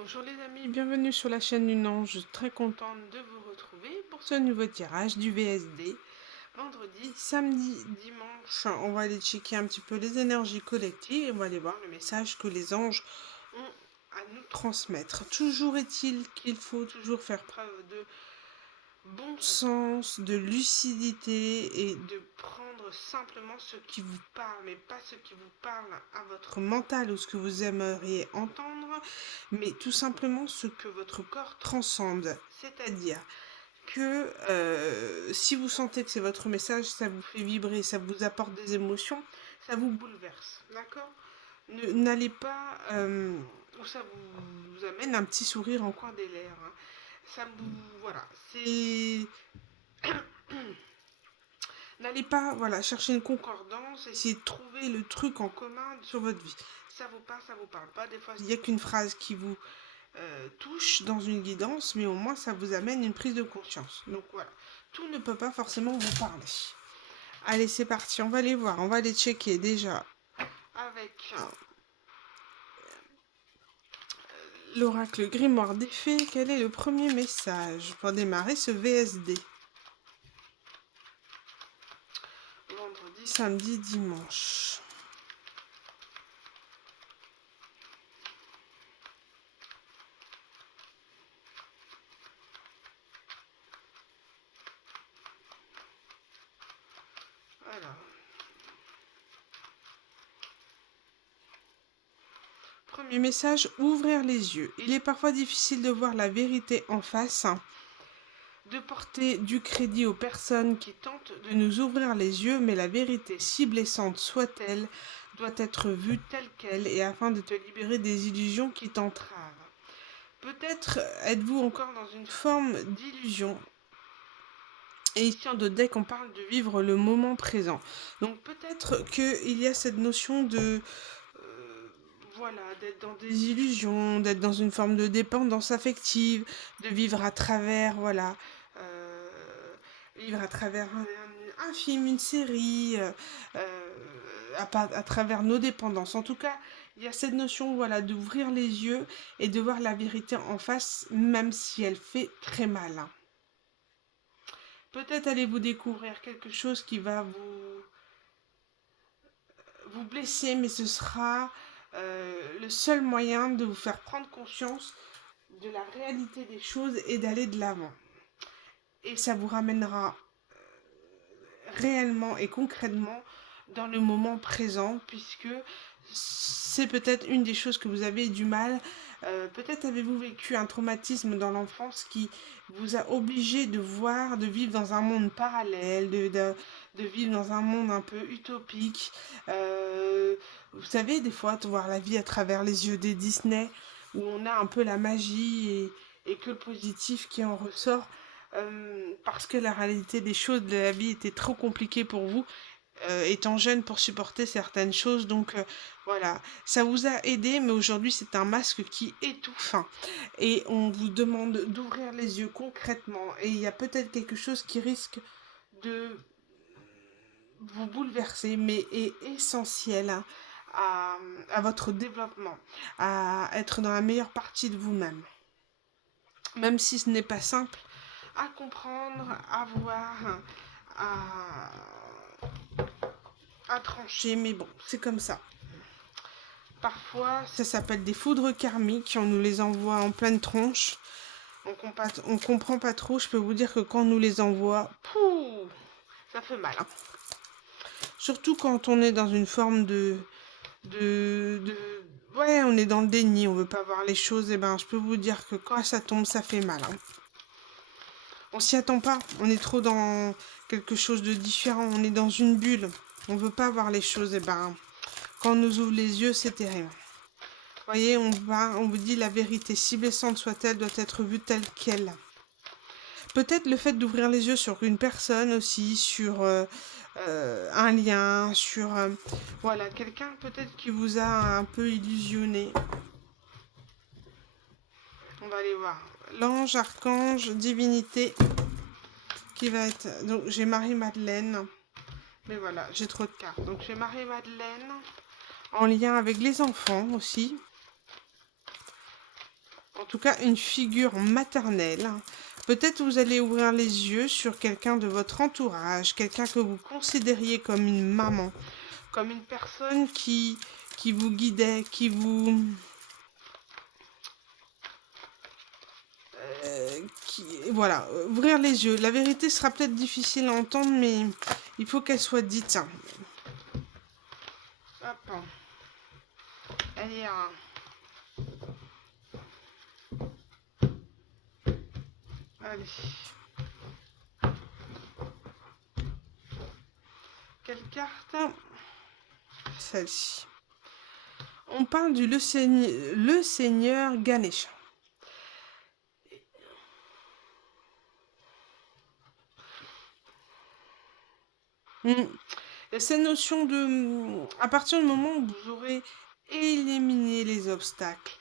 Bonjour les amis, bienvenue sur la chaîne du Ange. Je suis très contente de vous retrouver pour ce nouveau tirage du VSD. Vendredi, samedi, dimanche, on va aller checker un petit peu les énergies collectives et on va aller voir le message que les anges ont à nous transmettre. Toujours est-il qu'il faut toujours faire preuve de bon sens, de lucidité et de prendre simplement ce qui vous parle, mais pas ce qui vous parle à votre mental ou ce que vous aimeriez entendre, mais tout simplement ce que votre corps transcende. C'est-à-dire que si vous sentez que c'est votre message, ça vous fait vibrer, ça vous apporte des émotions, ça vous bouleverse, d'accord? N'allez pas où ça vous amène un petit sourire en coin des lèvres, hein. Ça vous... Voilà, c'est... N'allez pas, voilà, chercher une concordance, essayer de trouver le truc en commun sur votre vie. Ça vous parle pas. Des fois, il n'y a qu'une phrase qui vous touche dans une guidance, mais au moins ça vous amène une prise de conscience. Donc voilà, tout ne peut pas forcément vous parler. Allez, c'est parti, on va les voir, on va les checker déjà avec l'oracle grimoire des fées. Quel est le premier message pour démarrer ce VSD? Vendredi, samedi, dimanche. Alors. Premier message, ouvrir les yeux. Il est parfois difficile de voir la vérité en face, de porter du crédit aux personnes qui tentent de nous ouvrir les yeux, mais la vérité, si blessante soit-elle, doit être vue telle qu'elle et afin de te libérer des illusions qui t'entravent. Peut-être êtes-vous encore dans une forme d'illusion. Et ici en deck, on parle de vivre le moment présent. Donc peut-être qu'il y a cette notion de voilà, d'être dans des illusions, d'être dans une forme de dépendance affective, de vivre à travers, voilà, vivre à travers un film, une série, à travers nos dépendances. En tout cas, il y a cette notion, voilà, d'ouvrir les yeux et de voir la vérité en face, même si elle fait très mal, hein. Peut-être allez-vous découvrir quelque chose qui va vous blesser, mais ce sera le seul moyen de vous faire prendre conscience de la réalité des choses et d'aller de l'avant. Et ça vous ramènera réellement et concrètement dans le moment présent, puisque c'est peut-être une des choses que vous avez du mal. Peut-être avez-vous vécu un traumatisme dans l'enfance qui vous a obligé de voir, de vivre dans un monde parallèle, de vivre dans un monde un peu utopique. Vous savez, des fois, de voir la vie à travers les yeux des Disney, où on a un peu la magie et que le positif qui en ressort. Parce que la réalité des choses de la vie était trop compliquée pour vous, étant jeune pour supporter certaines choses. Donc voilà, ça vous a aidé, mais aujourd'hui c'est un masque qui étouffe, hein. Et on vous demande d'ouvrir les yeux concrètement. Et il y a peut-être quelque chose qui risque de vous bouleverser, mais est essentiel, hein, à votre développement, à être dans la meilleure partie de vous-même. Même si ce n'est pas simple à comprendre, à voir, à trancher, mais bon, c'est comme ça. Parfois, ça s'appelle des foudres karmiques, on nous les envoie en pleine tronche. On comprend pas trop, je peux vous dire que quand on nous les envoie, pouh, ça fait mal, hein. Surtout quand on est dans une forme de... Ouais, on est dans le déni, on veut pas voir les choses, et ben je peux vous dire que quand ça tombe, ça fait mal, hein. On s'y attend pas, on est trop dans quelque chose de différent, on est dans une bulle, on veut pas voir les choses, et ben quand on nous ouvre les yeux, c'est terrible. Vous voyez, on vous dit la vérité, si blessante soit-elle, doit être vue telle qu'elle. Peut-être le fait d'ouvrir les yeux sur une personne aussi, sur un lien, sur voilà, quelqu'un peut-être qui vous a un peu illusionné. On va aller voir. L'ange, archange, divinité, qui va être... Donc j'ai Marie-Madeleine. Mais voilà, j'ai trop de cartes. Donc j'ai Marie-Madeleine, en lien avec les enfants aussi. En tout cas, une figure maternelle. Peut-être vous allez ouvrir les yeux sur quelqu'un de votre entourage, quelqu'un que vous considériez comme une maman, comme une personne qui vous guidait, voilà, ouvrir les yeux. La vérité sera peut-être difficile à entendre, mais il faut qu'elle soit dite. Hop. Allez, allez. Quelle carte? Celle-ci. On parle du le Seigneur Ganesha. Mm. Cette notion de... À partir du moment où vous aurez éliminé les obstacles,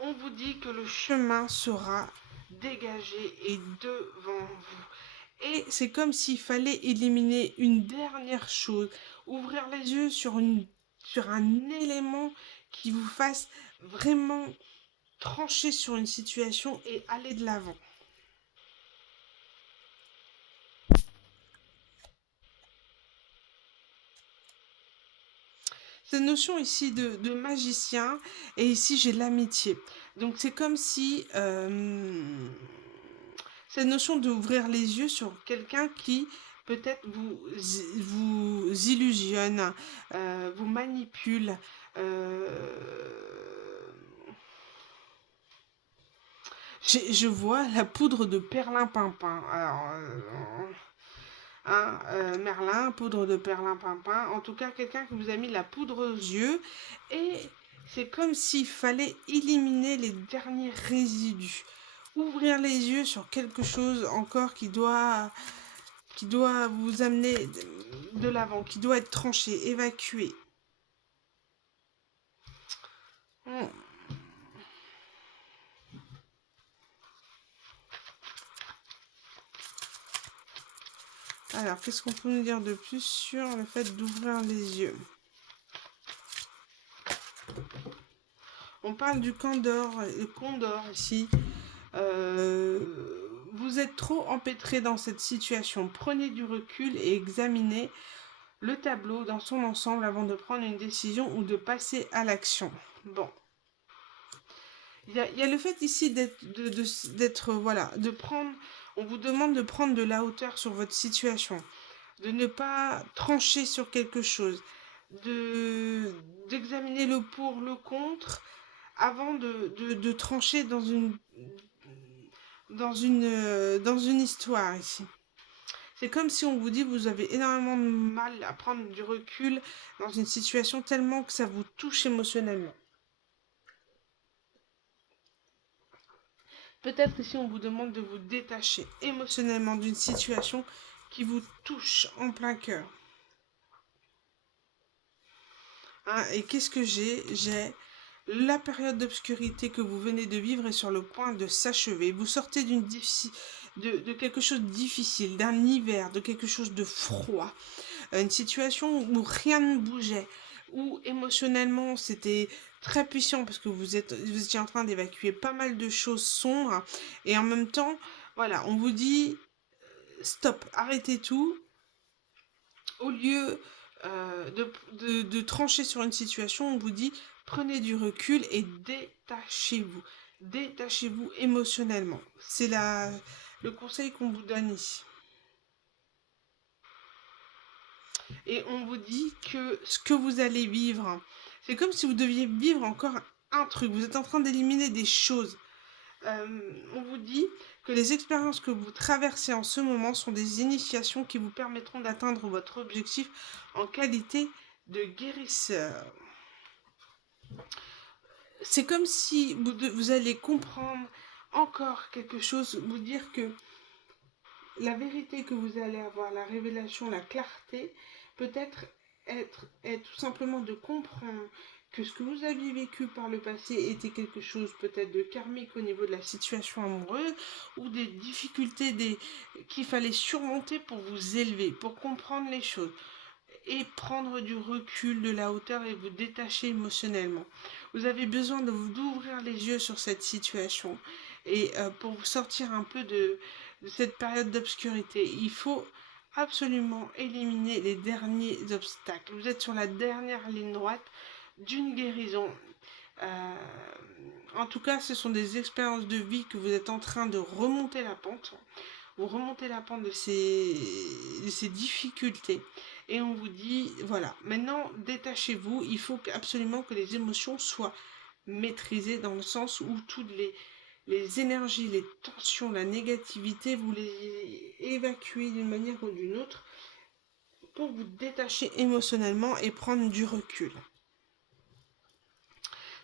on vous dit que le chemin sera dégagé et devant vous. Et c'est comme s'il fallait éliminer une dernière chose, ouvrir les yeux sur un élément qui vous fasse vraiment trancher sur une situation et aller de l'avant. Cette notion ici de magicien, et ici j'ai l'amitié. Donc c'est comme si cette notion d'ouvrir les yeux sur quelqu'un qui peut-être vous illusionne, vous manipule. euh, je vois la poudre de perlimpinpin. Alors, Merlin, poudre de perlimpinpin. En tout cas, quelqu'un qui vous a mis la poudre aux yeux. Et c'est comme s'il fallait éliminer les derniers résidus. Ouvrir les yeux sur quelque chose encore qui doit vous amener de l'avant, qui doit être tranché, évacué. Hmm. Alors, qu'est-ce qu'on peut nous dire de plus sur le fait d'ouvrir les yeux? On parle du condor, le condor ici. Euh, vous êtes trop empêtré dans cette situation. Prenez du recul et examinez le tableau dans son ensemble avant de prendre une décision ou de passer à l'action. Bon. Il y a le fait ici d'être, voilà, de prendre, on vous demande de prendre de la hauteur sur votre situation, de ne pas trancher sur quelque chose, d'examiner le pour, le contre, avant de trancher dans une histoire ici. C'est comme si on vous dit que vous avez énormément de mal à prendre du recul dans une situation tellement que ça vous touche émotionnellement. Peut-être ici on vous demande de vous détacher émotionnellement d'une situation qui vous touche en plein cœur. Hein, et qu'est-ce que j'ai? J'ai la période d'obscurité que vous venez de vivre est sur le point de s'achever. Vous sortez de quelque chose de difficile, d'un hiver, de quelque chose de froid. Une situation où rien ne bougeait, où émotionnellement c'était très puissant parce que vous étiez en train d'évacuer pas mal de choses sombres. Et en même temps, voilà, on vous dit stop, arrêtez tout. Au lieu de trancher sur une situation, on vous dit prenez du recul et détachez-vous. Détachez-vous émotionnellement. C'est le conseil qu'on vous donne ici. Et on vous dit que ce que vous allez vivre, c'est comme si vous deviez vivre encore un truc. Vous êtes en train d'éliminer des choses. On vous dit que les expériences que vous traversez en ce moment sont des initiations qui vous permettront d'atteindre votre objectif en qualité de guérisseur. C'est comme si vous allez comprendre encore quelque chose, vous dire que la vérité que vous allez avoir, la révélation, la clarté, peut-être est tout simplement de comprendre que ce que vous aviez vécu par le passé était quelque chose peut-être de karmique au niveau de la situation amoureuse ou des difficultés qu'il fallait surmonter pour vous élever, pour comprendre les choses. et prendre du recul, de la hauteur et vous détacher émotionnellement. Vous avez besoin d'ouvrir les yeux sur cette situation et pour vous sortir un peu de cette période d'obscurité. Il faut absolument éliminer les derniers obstacles. Vous êtes sur la dernière ligne droite d'une guérison. Euh, En tout cas, ce sont des expériences de vie que vous êtes en train de remonter la pente. Vous remontez la pente de ces difficultés. Et on vous dit, voilà, maintenant détachez-vous. Il faut absolument que les émotions soient maîtrisées dans le sens où toutes les énergies, les tensions, la négativité, vous les évacuez d'une manière ou d'une autre pour vous détacher émotionnellement et prendre du recul.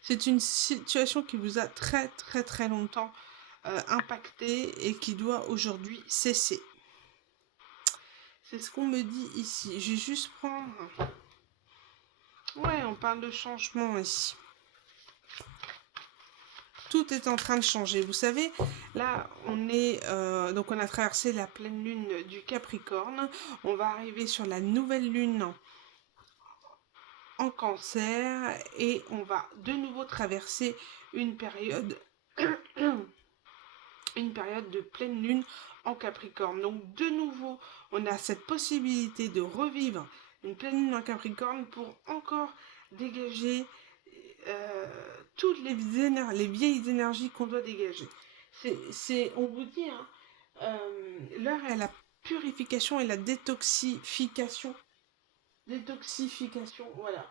C'est une situation qui vous a très très très longtemps impacté et qui doit aujourd'hui cesser. C'est ce qu'on me dit ici. Je vais juste prendre... Ouais, on parle de changement ici. Tout est en train de changer. Vous savez, là, on est... donc, on a traversé la pleine lune du Capricorne. On va arriver sur la nouvelle lune en Cancer. Et on va de nouveau traverser une période... une période de pleine lune en Capricorne. Donc, de nouveau, on a cette possibilité de revivre une pleine lune en Capricorne pour encore dégager toutes les vieilles énergies qu'on doit dégager. On vous dit, hein, l'heure est à la purification et la détoxification. Détoxification, voilà.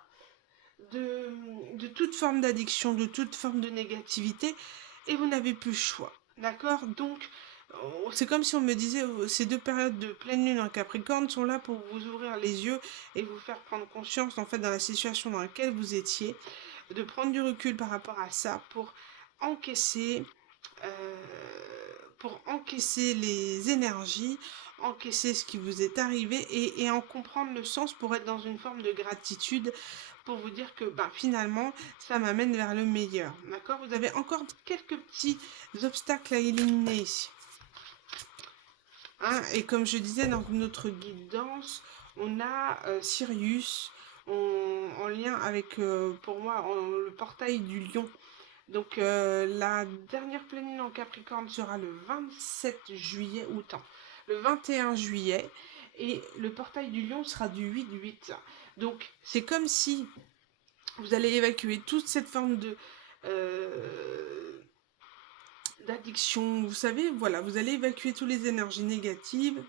De toute forme d'addiction, de toute forme de négativité, et vous n'avez plus le choix. D'accord? Donc, c'est comme si on me disait, ces deux périodes de pleine lune en Capricorne sont là pour vous ouvrir les yeux et vous faire prendre conscience, en fait, dans la situation dans laquelle vous étiez, de prendre du recul par rapport à ça encaisser, pour encaisser les énergies, encaisser ce qui vous est arrivé et en comprendre le sens pour être dans une forme de gratitude, pour vous dire que finalement, ça m'amène vers le meilleur. D'accord? Vous avez encore quelques petits obstacles à éliminer ici. Hein, et comme je disais dans notre guidance, on a Sirius en lien avec, pour moi, le portail du lion. Donc la dernière pleine lune en Capricorne sera le 27 juillet, ou tant, le 21 juillet, et le portail du lion sera du 8-8. Donc c'est comme si vous allez évacuer toute cette forme de d'addiction, vous savez, voilà, vous allez évacuer toutes les énergies négatives,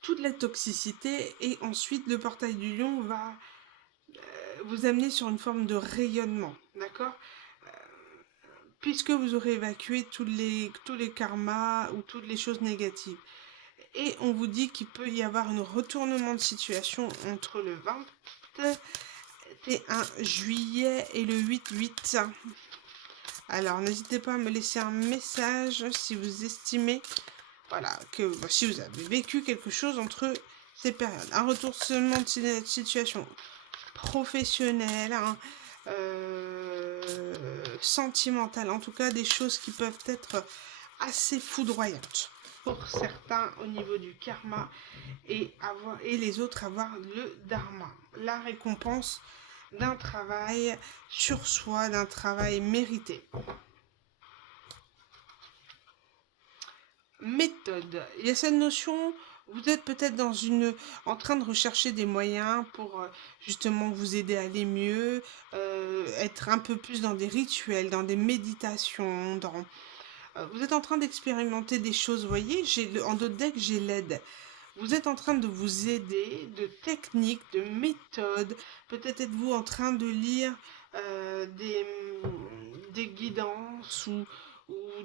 toute la toxicité, et ensuite le portail du lion va vous amener sur une forme de rayonnement, d'accord? Puisque vous aurez évacué tous les karmas ou toutes les choses négatives. Et on vous dit qu'il peut y avoir un retournement de situation entre le 21 juillet et le 8-8. Alors, n'hésitez pas à me laisser un message si vous estimez, voilà, que si vous avez vécu quelque chose entre ces périodes. Un retournement de situation professionnelle, hein, sentimentale, en tout cas des choses qui peuvent être assez foudroyantes pour certains au niveau du karma et les autres avoir le dharma, la récompense d'un travail sur soi, d'un travail mérité. Méthode. Il y a cette notion, vous êtes peut-être en train de rechercher des moyens pour justement vous aider à aller mieux, être un peu plus dans des rituels, dans des méditations, vous êtes en train d'expérimenter des choses, vous voyez, en d'autres decks, j'ai l'aide. Vous êtes en train de vous aider de techniques, de méthodes. Peut-être êtes-vous en train de lire des guidances ou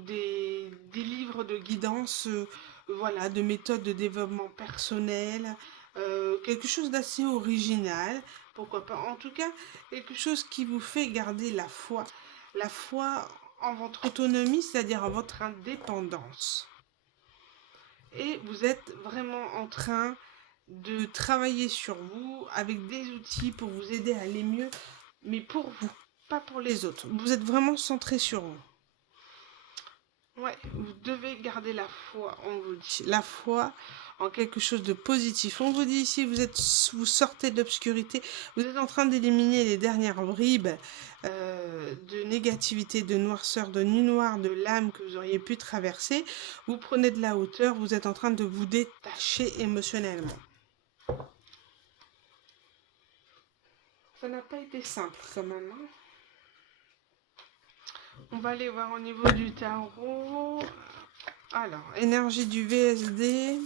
des livres de guidance, voilà, de méthodes de développement personnel. Quelque chose d'assez original, pourquoi pas. En tout cas, quelque chose qui vous fait garder la foi en votre autonomie, c'est-à-dire en votre indépendance. Et vous êtes vraiment en train de travailler sur vous avec des outils pour vous aider à aller mieux, mais pour vous, pas pour les autres. Vous êtes vraiment centré sur vous. Ouais, vous devez garder la foi, on vous dit. La foi en quelque chose de positif. On vous dit ici, vous sortez de l'obscurité, vous êtes en train d'éliminer les dernières bribes de négativité, de noirceur, de nuit noire, de l'âme que vous auriez pu traverser. Vous prenez de la hauteur, vous êtes en train de vous détacher émotionnellement. Ça n'a pas été simple quand même, hein. On va aller voir au niveau du tarot. Alors, énergie du VSD.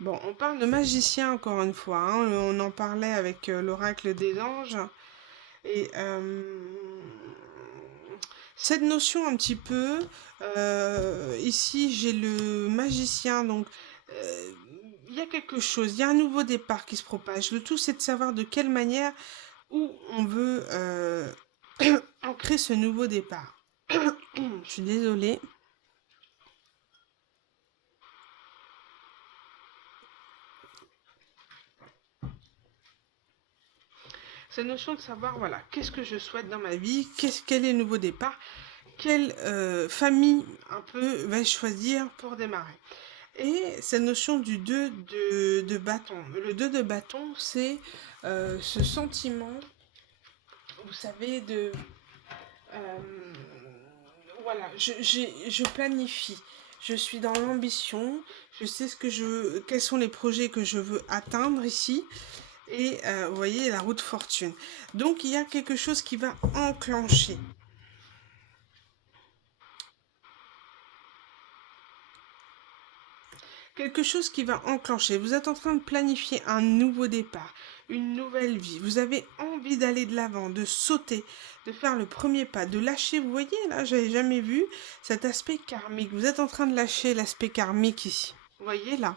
Bon, on parle de magicien encore une fois, hein. On en parlait avec l'oracle des anges. Et cette notion un petit peu, ici j'ai le magicien, donc euh, il y a quelque chose, il y a un nouveau départ qui se propage. Le tout c'est de savoir de quelle manière, où on veut ancrer ce nouveau départ. Je suis désolée. Cette notion de savoir, voilà, qu'est-ce que je souhaite dans ma vie, quel est le nouveau départ, quelle famille un peu vais-je choisir pour démarrer. Et cette notion du 2 de bâton. Le 2 de bâton, c'est ce sentiment, vous savez, de... euh, voilà, je planifie. Je suis dans l'ambition. Je sais quels sont les projets que je veux atteindre ici. Et vous voyez, la roue de fortune. Donc, il y a quelque chose qui va enclencher. Quelque chose qui va enclencher. Vous êtes en train de planifier un nouveau départ, une nouvelle vie. Vous avez envie d'aller de l'avant, de sauter, de faire le premier pas, de lâcher. Vous voyez, là, j'avais jamais vu cet aspect karmique. Vous êtes en train de lâcher l'aspect karmique ici. Vous voyez, là.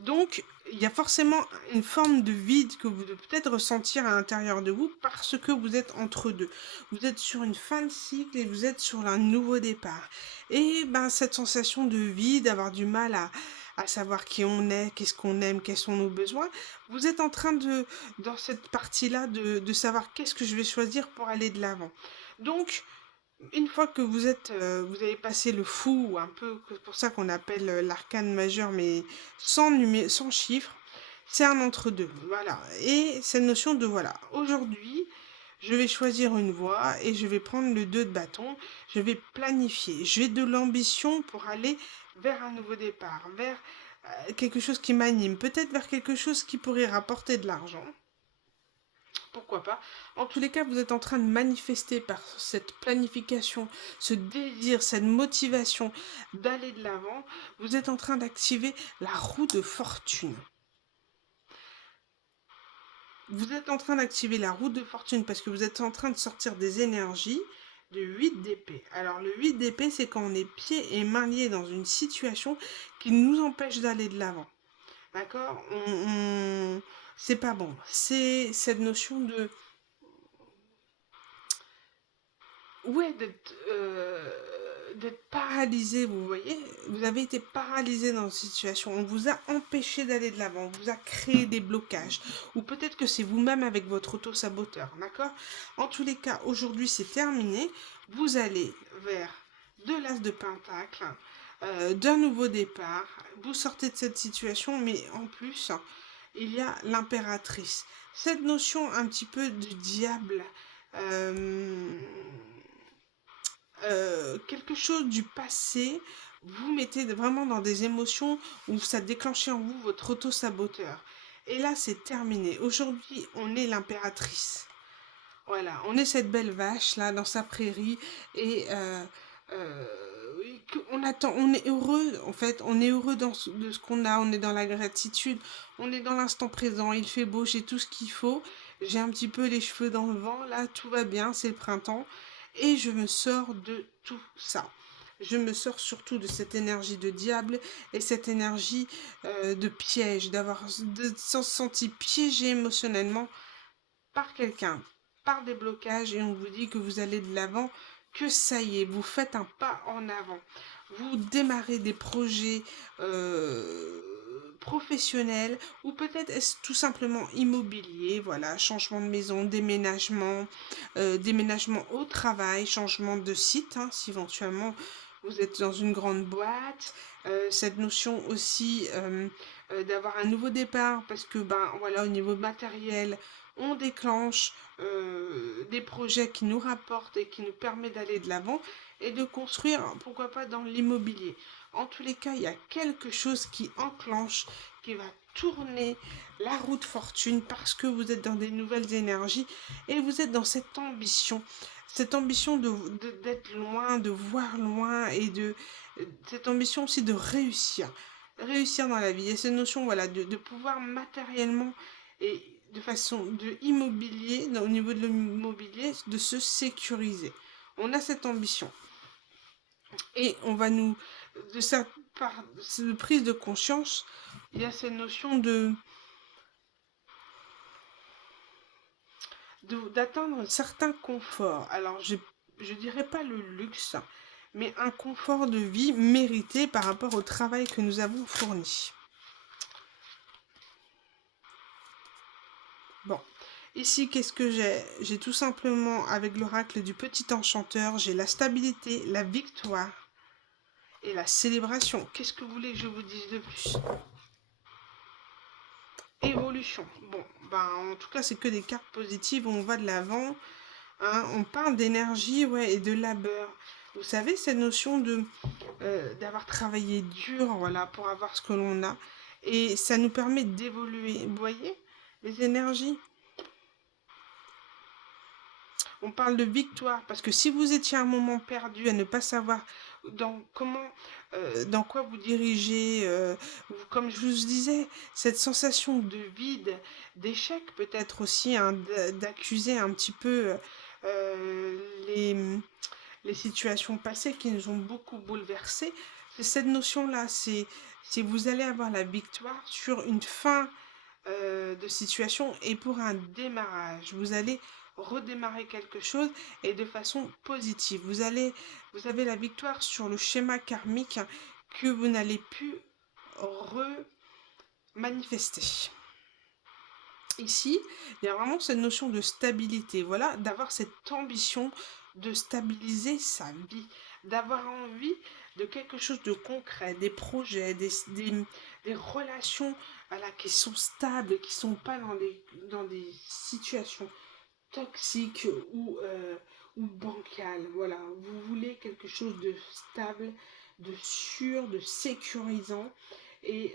Donc, il y a forcément une forme de vide que vous devez peut-être ressentir à l'intérieur de vous parce que vous êtes entre deux. Vous êtes sur une fin de cycle et vous êtes sur un nouveau départ. Et ben, cette sensation de vide, d'avoir du mal à savoir qui on est, qu'est-ce qu'on aime, quels sont nos besoins, vous êtes en train de, dans cette partie-là, de savoir qu'est-ce que je vais choisir pour aller de l'avant. Donc, une fois que vous avez passé le fou, un peu, c'est pour ça qu'on appelle l'arcane majeur, mais sans chiffres, c'est un entre-deux. Voilà. Et cette notion de, voilà, aujourd'hui, je vais choisir une voie et je vais prendre le 2 de bâton, je vais planifier, j'ai de l'ambition pour aller vers un nouveau départ, vers quelque chose qui m'anime, peut-être vers quelque chose qui pourrait rapporter de l'argent. Pourquoi pas. En tous les cas, vous êtes en train de manifester par cette planification, ce désir, cette motivation d'aller de l'avant, vous êtes en train d'activer la roue de fortune. Vous êtes en train d'activer la roue de fortune parce que vous êtes en train de sortir des énergies de 8 d'épée. Alors le 8 d'épée, c'est quand on est pieds et mains liés dans une situation qui nous empêche d'aller de l'avant. D'accord. C'est pas bon. C'est cette notion de... Ouais, d'être paralysé, vous voyez. Vous avez été paralysé dans cette situation. On vous a empêché d'aller de l'avant. On vous a créé des blocages. Ou peut-être que c'est vous-même avec votre auto-saboteur, d'accord. En tous les cas, aujourd'hui, c'est terminé. Vous allez vers de l'as de pentacle, d'un nouveau départ. Vous sortez de cette situation, mais en plus, il y a l'impératrice. Cette notion un petit peu du diable... Euh, quelque chose du passé, vous mettez vraiment dans des émotions où ça déclenchait en vous votre auto-saboteur. Et là, c'est terminé. Aujourd'hui, on est l'impératrice. Voilà, on est cette belle vache là dans sa prairie et on attend, on est heureux en fait, on est heureux de ce qu'on a, on est dans la gratitude, on est dans l'instant présent, il fait beau, j'ai tout ce qu'il faut, j'ai un petit peu les cheveux dans le vent, là tout va bien, c'est le printemps et je me sors de tout ça. Je me sors surtout de cette énergie de diable et cette énergie de piège, de se sentir piégé émotionnellement par quelqu'un, par des blocages et on vous dit que vous allez de l'avant que ça y est, vous faites un pas en avant. Vous démarrez des projets professionnels ou peut-être est-ce tout simplement immobilier, voilà, changement de maison, déménagement, déménagement au travail, changement de site, hein, si éventuellement vous êtes dans une grande boîte, cette notion aussi d'avoir un nouveau départ parce que ben voilà au niveau matériel on déclenche des projets qui nous rapportent et qui nous permettent d'aller de l'avant et de construire, pourquoi pas dans l'immobilier. En tous les cas, il y a quelque chose qui enclenche, qui va tourner la roue de fortune parce que vous êtes dans des nouvelles énergies et vous êtes dans cette ambition d'être loin, de voir loin et cette ambition aussi de réussir dans la vie. Et cette notion voilà, de pouvoir matériellement et de façon de immobilier, au niveau de l'immobilier, de se sécuriser. On a cette ambition. Et on va nous, de cette prise de conscience, il y a cette notion d'atteindre un certain confort. Alors, je dirais pas le luxe, mais un confort de vie mérité par rapport au travail que nous avons fourni. Bon, ici, qu'est-ce que j'ai? J'ai tout simplement, avec l'oracle du petit enchanteur, j'ai la stabilité, la victoire et la célébration. Qu'est-ce que vous voulez que je vous dise de plus? Évolution. Bon, ben, en tout cas, c'est que des cartes positives, on va de l'avant. Hein, on parle d'énergie, ouais, et de labeur. Vous savez, cette notion d'avoir travaillé dur, voilà, pour avoir ce que l'on a. Et ça nous permet d'évoluer. Vous voyez, les énergies. On parle de victoire, parce que si vous étiez à un moment perdu, à ne pas savoir dans quoi vous dirigez, comme je vous disais, cette sensation de vide, d'échec peut-être aussi, hein, d'accuser un petit peu les situations passées qui nous ont beaucoup bouleversés. C'est cette notion-là, c'est vous allez avoir la victoire sur une fin de situation et pour un démarrage. Vous allez redémarrer quelque chose et de façon positive. Vous avez la victoire sur le schéma karmique que vous n'allez plus remanifester. Ici, il y a vraiment cette notion de stabilité, voilà, d'avoir cette ambition de stabiliser sa vie, d'avoir envie de quelque chose de concret, des projets, des relations voilà, qui sont stables, qui ne sont pas dans des situations toxiques ou bancales. Voilà, vous voulez quelque chose de stable, de sûr, de sécurisant et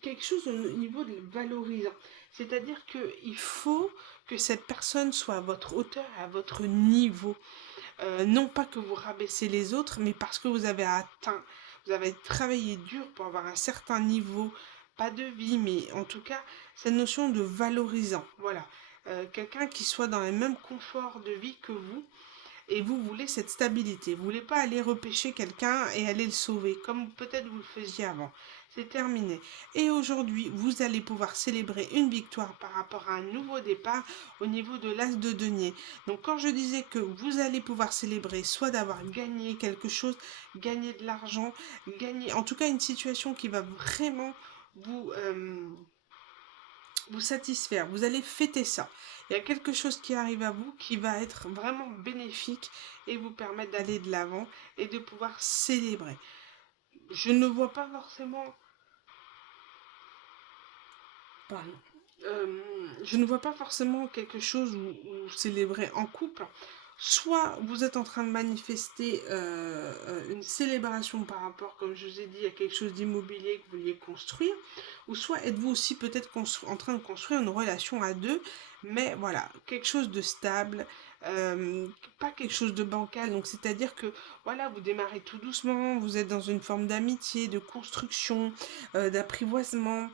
quelque chose au niveau de valorisant. C'est-à-dire qu'il faut que cette personne soit à votre hauteur, à votre niveau. Non pas que vous rabaissez les autres, mais parce que vous avez travaillé dur pour avoir un certain niveau, pas de vie, mais en tout cas, cette notion de valorisant. Voilà. Quelqu'un qui soit dans le même confort de vie que vous, et vous voulez cette stabilité. Vous voulez pas aller repêcher quelqu'un et aller le sauver, comme peut-être vous le faisiez avant. C'est terminé. Et aujourd'hui, vous allez pouvoir célébrer une victoire par rapport à un nouveau départ au niveau de l'as de denier. Donc quand je disais que vous allez pouvoir célébrer soit d'avoir gagné quelque chose, gagner de l'argent, gagner en tout cas une situation qui va vraiment vous... vous satisfaire, vous allez fêter ça. Il y a quelque chose qui arrive à vous qui va être vraiment bénéfique et vous permettre d'aller de l'avant et de pouvoir célébrer. Je ne vois pas forcément... Pardon. Je ne vois pas forcément quelque chose où célébrer en couple. Soit vous êtes en train de manifester une célébration par rapport, comme je vous ai dit, à quelque chose d'immobilier que vous vouliez construire, ou soit êtes-vous aussi peut-être en train de construire une relation à deux, mais voilà, quelque chose de stable, pas quelque chose de bancal, donc c'est-à-dire que voilà, vous démarrez tout doucement, vous êtes dans une forme d'amitié, de construction, d'apprivoisement,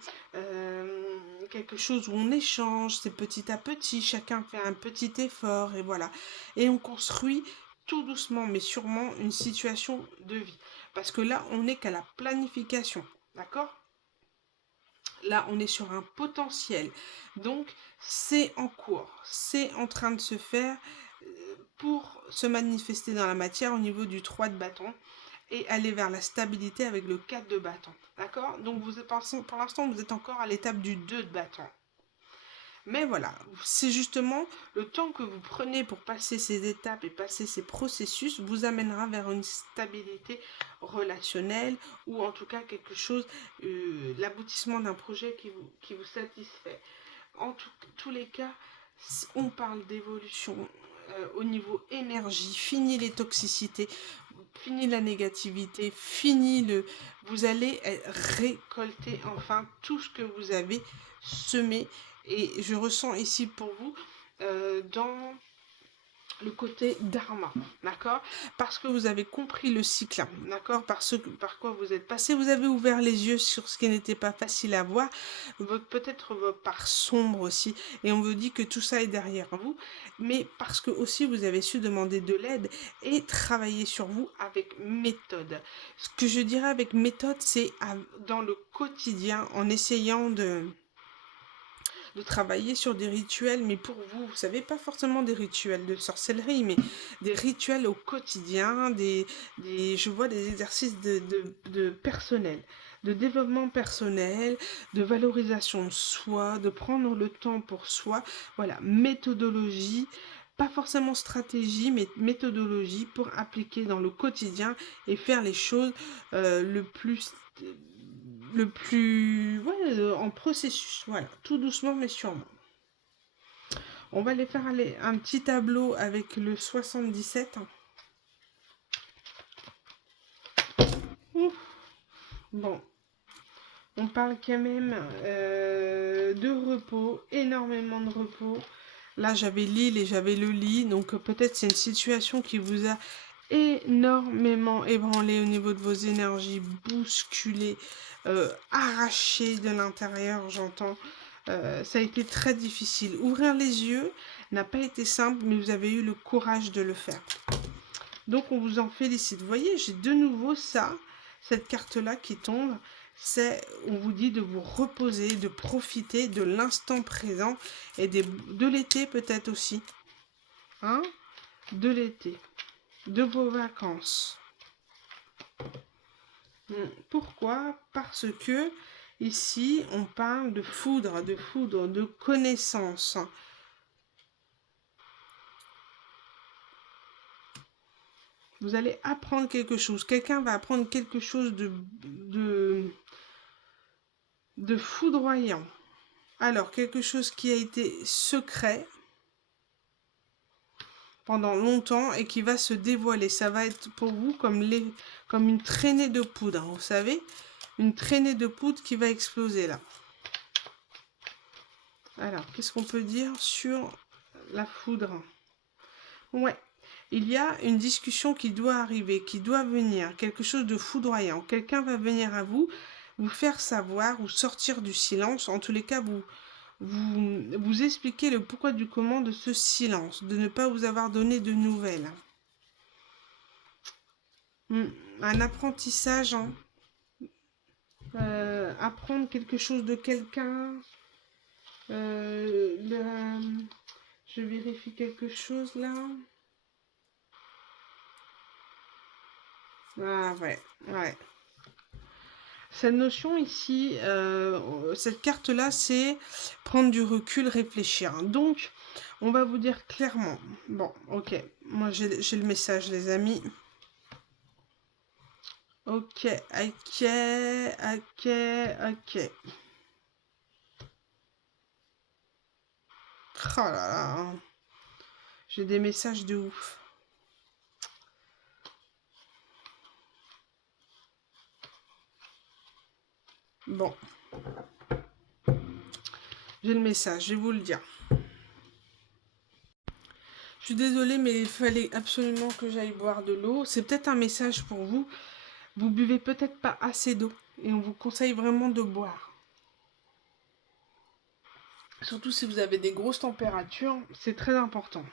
quelque chose où on échange, c'est petit à petit, chacun fait un petit effort, et voilà. Et on construit tout doucement, mais sûrement, une situation de vie. Parce que là, on n'est qu'à la planification, d'accord? Là, on est sur un potentiel. Donc, c'est en cours, c'est en train de se faire. pour se manifester dans la matière au niveau du 3 de bâton et aller vers la stabilité avec le 4 de bâton. D'accord? Donc vous êtes, pour l'instant, vous êtes encore à l'étape du 2 de bâton. Mais voilà, c'est justement le temps que vous prenez pour passer ces étapes et passer ces processus vous amènera vers une stabilité relationnelle ou en tout cas quelque chose, l'aboutissement d'un projet qui vous satisfait. En tous les cas, on parle d'évolution au niveau énergie, fini les toxicités, fini la négativité, fini le... Vous allez récolter enfin tout ce que vous avez semé. Et je ressens ici pour vous dans le côté dharma, d'accord? Parce que vous avez compris le cycle, d'accord? Par quoi vous êtes passé, vous avez ouvert les yeux sur ce qui n'était pas facile à voir, peut-être votre part sombre aussi, et on vous dit que tout ça est derrière vous, mais parce que aussi vous avez su demander de l'aide et travailler sur vous avec méthode. Ce que je dirais avec méthode, c'est dans le quotidien, en essayant de travailler sur des rituels, mais pour vous, vous savez, pas forcément des rituels de sorcellerie, mais des rituels au quotidien, je vois des exercices de personnel, de développement personnel, de valorisation de soi, de prendre le temps pour soi, voilà, méthodologie, pas forcément stratégie, mais méthodologie pour appliquer dans le quotidien et faire les choses le plus en processus, voilà, tout doucement mais sûrement. On va aller faire un petit tableau avec le 77. Ouf. Bon, on parle quand même de repos, énormément de repos. Là, j'avais l'île et j'avais le lit, donc peut-être c'est une situation qui vous a énormément ébranlé au niveau de vos énergies, bousculé, arraché de l'intérieur, j'entends. Ça a été très difficile. Ouvrir les yeux n'a pas été simple, mais vous avez eu le courage de le faire. Donc, on vous en félicite. Vous voyez, j'ai de nouveau cette carte-là qui tombe. On vous dit de vous reposer, de profiter de l'instant présent et de l'été peut-être aussi. Hein? De l'été. De vos vacances. Pourquoi? Parce que ici, on parle de foudre, de connaissance. Vous allez apprendre quelque chose. Quelqu'un va apprendre quelque chose de foudroyant. Alors, quelque chose qui a été secret pendant longtemps et qui va se dévoiler. Ça va être pour vous comme une traînée de poudre, vous savez? Une traînée de poudre qui va exploser là. Alors, qu'est-ce qu'on peut dire sur la foudre? Ouais, il y a une discussion qui doit arriver, qui doit venir, quelque chose de foudroyant. Quelqu'un va venir à vous faire savoir ou sortir du silence. En tous les cas, vous expliquer le pourquoi du comment de ce silence, de ne pas vous avoir donné de nouvelles. Un apprentissage, hein. Apprendre quelque chose de quelqu'un. Je vérifie quelque chose là. Ah ouais. Cette notion ici, cette carte-là, c'est prendre du recul, réfléchir. Donc, on va vous dire clairement. Bon, ok. Moi, j'ai le message, les amis. Ok. Oh là là. J'ai des messages de ouf. Bon. J'ai le message, je vais vous le dire. Je suis désolée, mais il fallait absolument que j'aille boire de l'eau. C'est peut-être un message pour vous. Vous buvez peut-être pas assez d'eau. Et on vous conseille vraiment de boire. Surtout si vous avez des grosses températures, c'est très important.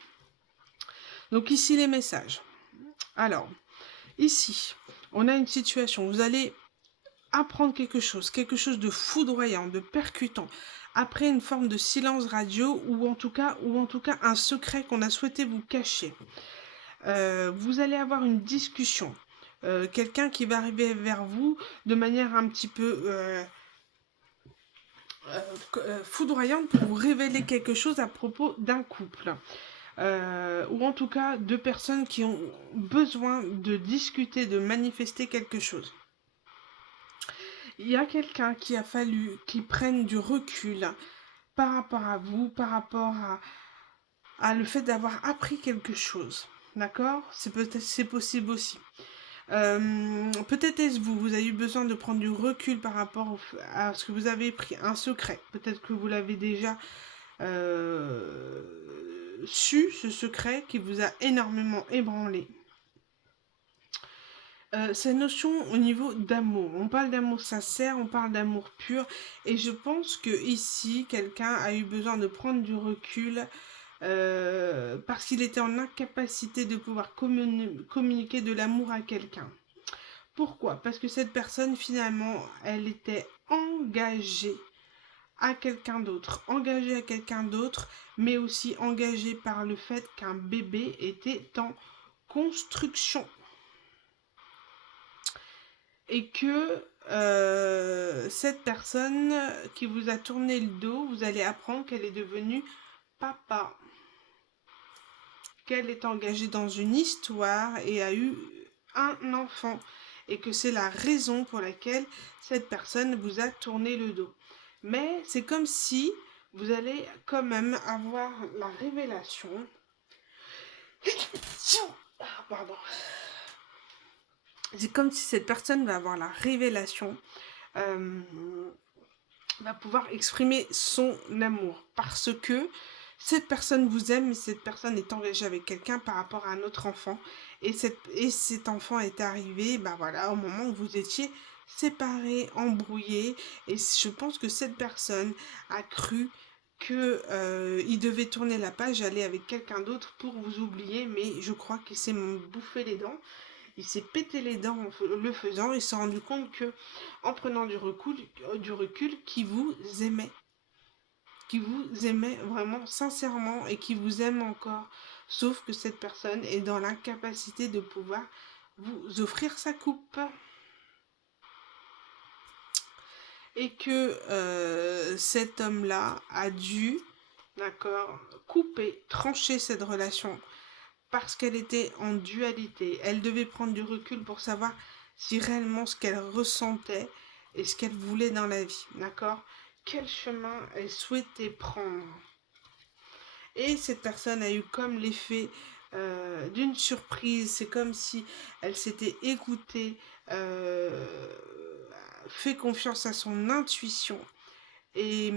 Donc ici, les messages. Alors, ici, on a une situation. Vous allez apprendre quelque chose de foudroyant, de percutant, après une forme de silence radio ou en tout cas un secret qu'on a souhaité vous cacher. vous allez avoir une discussion. Quelqu'un qui va arriver vers vous de manière un petit peu foudroyante pour vous révéler quelque chose à propos d'un couple. Ou en tout cas deux personnes qui ont besoin de discuter, de manifester quelque chose. Il y a quelqu'un qui a fallu qu'il prenne du recul par rapport à vous, par rapport à le fait d'avoir appris quelque chose. D'accord? C'est possible aussi. Peut-être est-ce vous avez eu besoin de prendre du recul par rapport à ce que vous avez pris, un secret. Peut-être que vous l'avez déjà su, ce secret qui vous a énormément ébranlé. Cette notion au niveau d'amour, on parle d'amour sincère, on parle d'amour pur, et je pense que ici quelqu'un a eu besoin de prendre du recul parce qu'il était en incapacité de pouvoir communiquer de l'amour à quelqu'un. Pourquoi? Parce que cette personne finalement elle était engagée à quelqu'un d'autre, mais aussi engagée par le fait qu'un bébé était en construction. Et que cette personne qui vous a tourné le dos, vous allez apprendre qu'elle est devenue papa, qu'elle est engagée dans une histoire et a eu un enfant, et que c'est la raison pour laquelle cette personne vous a tourné le dos. Mais c'est comme si vous allez quand même avoir la révélation. Pardon. C'est comme si cette personne va avoir la révélation, va pouvoir exprimer son amour. Parce que cette personne vous aime, mais cette personne est engagée avec quelqu'un par rapport à un autre enfant. Et cet enfant est arrivé, voilà, au moment où vous étiez séparés, embrouillés. Et je pense que cette personne a cru qu'il devait tourner la page, aller avec quelqu'un d'autre pour vous oublier. Mais je crois qu'il s'est bouffé les dents. Il s'est pété les dents en le faisant. Il s'est rendu compte que, en prenant du recul, qu'il vous aimait. Qu'il vous aimait vraiment sincèrement et qui vous aime encore. Sauf que cette personne est dans l'incapacité de pouvoir vous offrir sa coupe. Et que cet homme-là a dû, d'accord, couper, trancher cette relation. Parce qu'elle était en dualité. Elle devait prendre du recul pour savoir si réellement ce qu'elle ressentait et ce qu'elle voulait dans la vie, d'accord? Quel chemin elle souhaitait prendre. Et cette personne a eu comme l'effet d'une surprise. C'est comme si elle s'était écoutée, fait confiance à son intuition et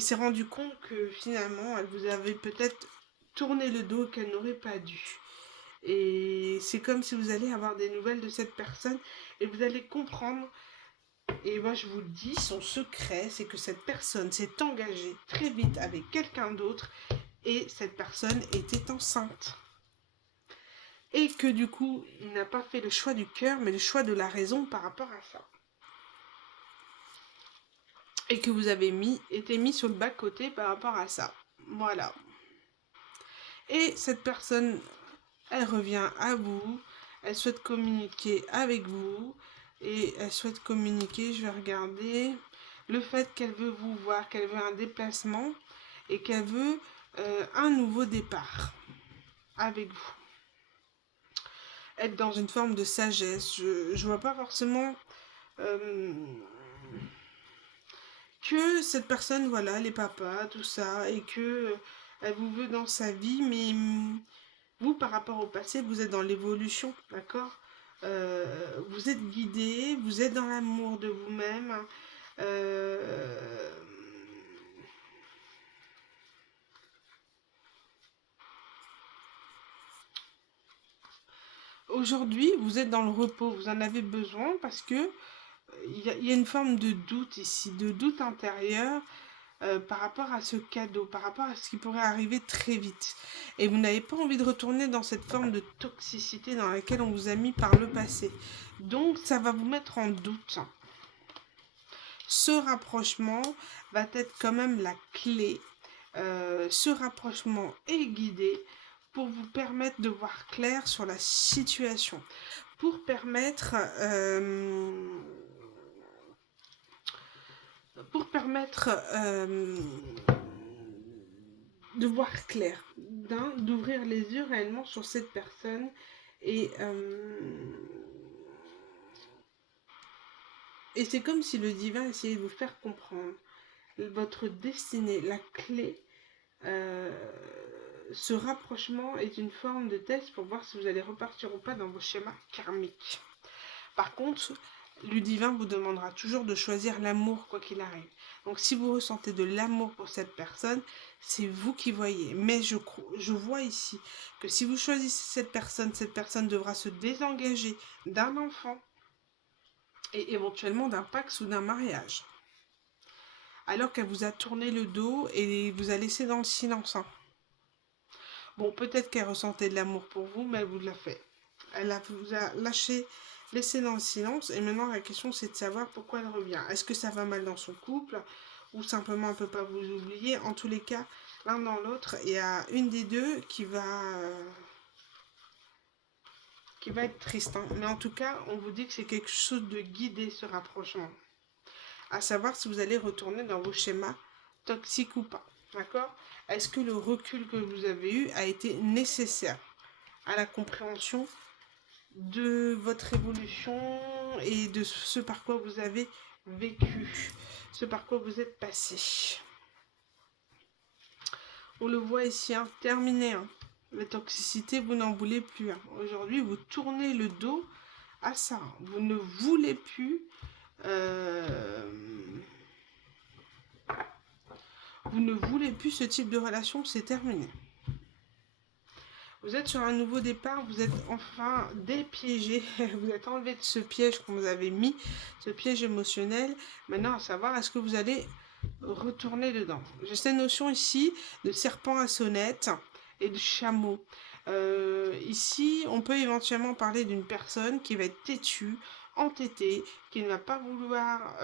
s'est rendu compte que finalement elle vous avait peut-être tourné le dos qu'elle n'aurait pas dû. Et c'est comme si vous allez avoir des nouvelles de cette personne et vous allez comprendre. Et moi je vous le dis, son secret c'est que cette personne s'est engagée très vite avec quelqu'un d'autre et cette personne était enceinte. Et que du coup il n'a pas fait le choix du cœur mais le choix de la raison par rapport à ça. Et que vous avez été mis sur le bas-côté par rapport à ça. Voilà. Et cette personne, elle revient à vous, elle souhaite communiquer avec vous, et elle souhaite communiquer, je vais regarder, le fait qu'elle veut vous voir, qu'elle veut un déplacement, et qu'elle veut un nouveau départ avec vous. Être dans une forme de sagesse, je vois pas forcément... que cette personne, voilà, les papas, tout ça, et que elle vous veut dans sa vie, mais vous, par rapport au passé, vous êtes dans l'évolution, d'accord? Vous êtes guidé, vous êtes dans l'amour de vous-même. Aujourd'hui, vous êtes dans le repos, vous en avez besoin parce que il y a une forme de doute ici, de doute intérieur par rapport à ce cadeau, par rapport à ce qui pourrait arriver très vite. Et vous n'avez pas envie de retourner dans cette forme de toxicité dans laquelle on vous a mis par le passé. Donc ça va vous mettre en doute. Ce rapprochement va être quand même la clé ce rapprochement est guidé pour vous permettre de voir clair sur la situation, pour permettre de voir clair, d'ouvrir les yeux réellement sur cette personne et c'est comme si le divin essayait de vous faire comprendre votre destinée, la clé. Ce rapprochement est une forme de test pour voir si vous allez repartir ou pas dans vos schémas karmiques. Par contre, le divin vous demandera toujours de choisir l'amour quoi qu'il arrive. Donc si vous ressentez de l'amour pour cette personne, c'est vous qui voyez. Mais je vois ici que si vous choisissez cette personne devra se désengager d'un enfant et éventuellement d'un pax ou d'un mariage. Alors qu'elle vous a tourné le dos et vous a laissé dans le silence. Bon, peut-être qu'elle ressentait de l'amour pour vous, mais elle vous l'a fait. Vous a lâché, laissé dans le silence. Et maintenant, la question, c'est de savoir pourquoi elle revient. Est-ce que ça va mal dans son couple ou simplement elle ne peut pas vous oublier? En tous les cas, l'un dans l'autre, il y a une des deux qui va être triste. Mais en tout cas, on vous dit que c'est quelque chose de guidé, ce rapprochement. À savoir si vous allez retourner dans vos schémas toxiques ou pas. D'accord? Est-ce que le recul que vous avez eu a été nécessaire à la compréhension de votre évolution et de ce par quoi vous avez vécu, ce par quoi vous êtes passé? On le voit ici, terminé. La toxicité, vous n'en voulez plus. Aujourd'hui, vous tournez le dos à ça. Vous ne voulez plus... Vous ne voulez plus ce type de relation, c'est terminé. Vous êtes sur un nouveau départ, vous êtes enfin dépiégé, vous êtes enlevé de ce piège qu'on vous avait mis, ce piège émotionnel. Maintenant, à savoir, est-ce que vous allez retourner dedans? J'ai cette notion ici de serpent à sonnette et de chameau. Ici, on peut éventuellement parler d'une personne qui va être têtue, entêtée, qui ne va pas vouloir...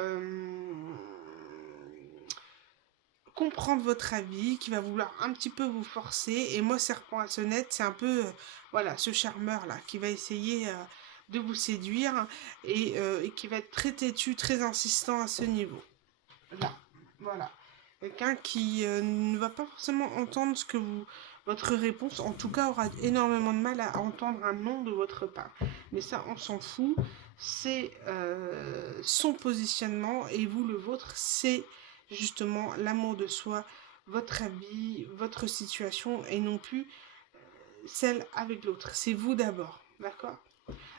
comprendre votre avis, qui va vouloir un petit peu vous forcer. Et moi, serpent à sonnette, c'est un peu voilà, ce charmeur là qui va essayer de vous séduire et qui va être très têtu, très insistant à ce niveau là. Voilà, quelqu'un qui ne va pas forcément entendre ce que votre réponse, en tout cas, aura énormément de mal à entendre un non de votre part. Mais ça, on s'en fout. C'est son positionnement et vous, le vôtre, c'est justement l'amour de soi, votre avis, votre situation et non plus celle avec l'autre. C'est vous d'abord, d'accord?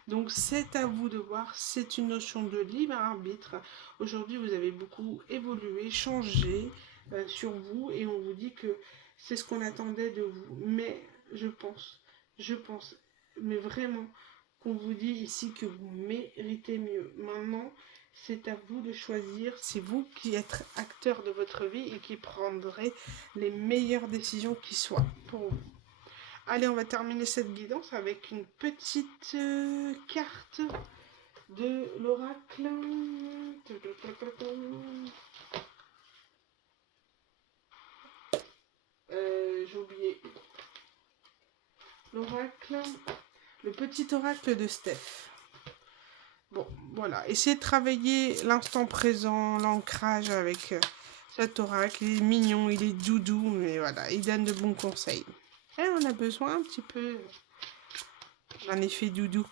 Donc c'est à vous de voir, c'est une notion de libre arbitre. Aujourd'hui, vous avez beaucoup évolué, changé sur vous et on vous dit que c'est ce qu'on attendait de vous. Mais je pense, mais vraiment qu'on vous dit ici que vous méritez mieux. Maintenant, c'est à vous de choisir, c'est vous qui êtes acteur de votre vie et qui prendrez les meilleures décisions qui soient pour vous. Allez, on va terminer cette guidance avec une petite carte de l'oracle. J'ai oublié. L'oracle. Le petit oracle de Steph. Bon, voilà. Essayez de travailler l'instant présent, l'ancrage avec cet oracle. Il est mignon, il est doudou, mais voilà, il donne de bons conseils. Et on a besoin un petit peu d'un effet doudou.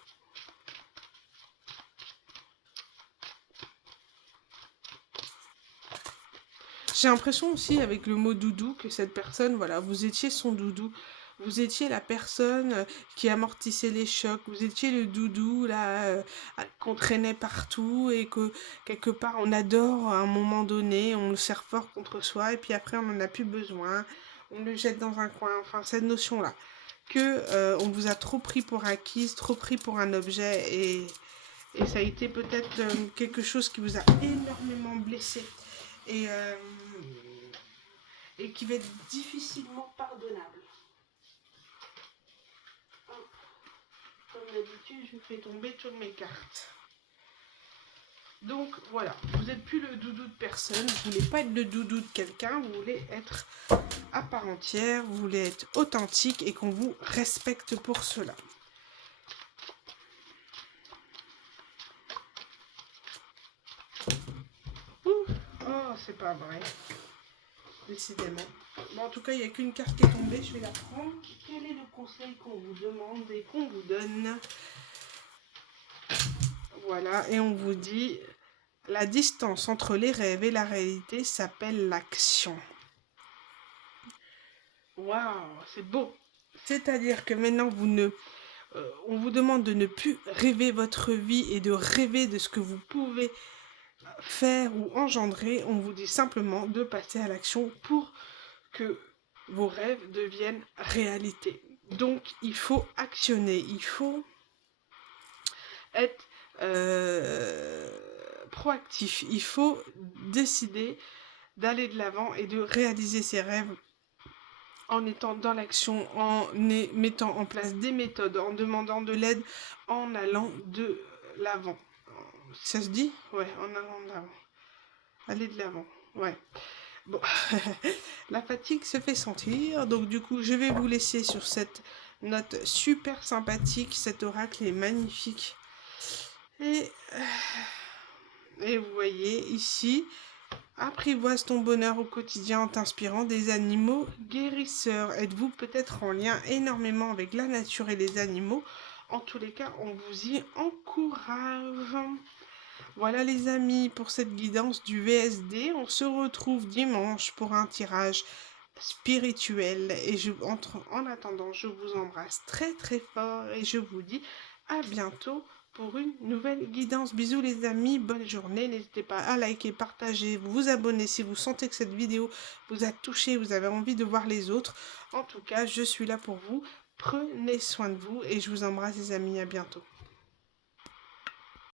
J'ai l'impression aussi avec le mot doudou que cette personne, voilà, vous étiez son doudou. Vous étiez la personne qui amortissait les chocs. Vous étiez le doudou là qu'on traînait partout et que quelque part on adore à un moment donné. On le serre fort contre soi et puis après on n'en a plus besoin. On le jette dans un coin. Enfin cette notion là que on vous a trop pris pour acquise, trop pris pour un objet et ça a été peut-être quelque chose qui vous a énormément blessé et qui va être difficilement pardonnable. Comme d'habitude, je fais tomber toutes mes cartes. Donc voilà, vous n'êtes plus le doudou de personne, vous voulez pas être le doudou de quelqu'un, vous voulez être à part entière, vous voulez être authentique et qu'on vous respecte pour cela. Ouh, oh, c'est pas vrai. Décidément. Bon, en tout cas, il n'y a qu'une carte qui est tombée, je vais la prendre. Quel est le conseil qu'on vous demande et qu'on vous donne? Voilà, et on vous dit, la distance entre les rêves et la réalité s'appelle l'action. Waouh, c'est beau. C'est-à-dire que maintenant, on vous demande de ne plus rêver votre vie et de rêver de ce que vous pouvez faire ou engendrer. On vous dit simplement de passer à l'action pour que vos rêves deviennent réalité. Donc, il faut actionner, il faut être proactif, il faut décider d'aller de l'avant et de réaliser ses rêves en étant dans l'action, en mettant en place des méthodes, en demandant de l'aide, en allant de l'avant. Ça se dit? Ouais, en allant de l'avant. Aller de l'avant, ouais. Bon, la fatigue se fait sentir, donc du coup, je vais vous laisser sur cette note super sympathique. Cet oracle est magnifique. Et vous voyez ici, apprivoise ton bonheur au quotidien en t'inspirant des animaux guérisseurs. Êtes-vous peut-être en lien énormément avec la nature et les animaux? En tous les cas, on vous y encourage. Voilà les amis pour cette guidance du VSD. On se retrouve dimanche pour un tirage spirituel. Et en attendant, je vous embrasse très très fort et je vous dis à bientôt pour une nouvelle guidance. Bisous les amis, bonne journée. N'hésitez pas à liker, partager, vous abonner si vous sentez que cette vidéo vous a touché, vous avez envie de voir les autres. En tout cas, je suis là pour vous. Prenez soin de vous et je vous embrasse les amis, à bientôt.